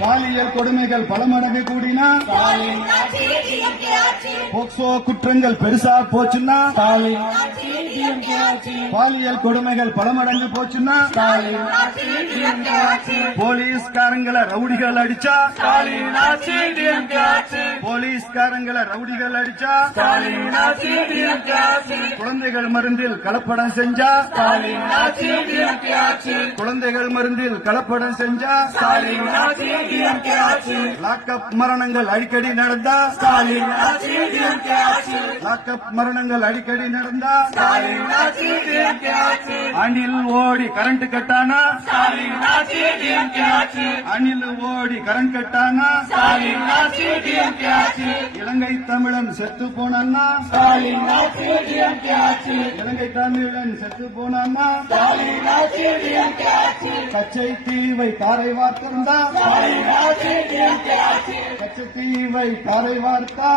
பாலியல் கொடுமைகள் பல மடங்கு கூடினா போக்சோ குற்றங்கள் பெருசா போச்சுன்னா பாலியல் கொடுமைகள் பல மடங்கு போச்சுன்னா போலீஸ்காரங்களை ரவுடிகள் அடிச்சா போலீஸ்காரங்களை ரவுடிகள் அடிச்சா குழந்தைகள் மருந்தில் கலப்படம் செஞ்சா குழந்தைகள் மருந்தில் கலப்படம் செஞ்சா லாக்அப் மரணங்கள் அடிக்கடி நடந்தா லாக்அப் மரணங்கள் அடிக்கடி நடந்தா அணில் ஓடி கரண்ட் கட்டானா அணில் ஓடி கரண்ட் கட்டானா இலங்கை தமிழன் செத்து போனான்னா இலங்கை தமிழன் செத்து போனான்னா கச்சை தீவை காரை வார்த்திருந்தா கச்சை தீவை காரை வார்த்தா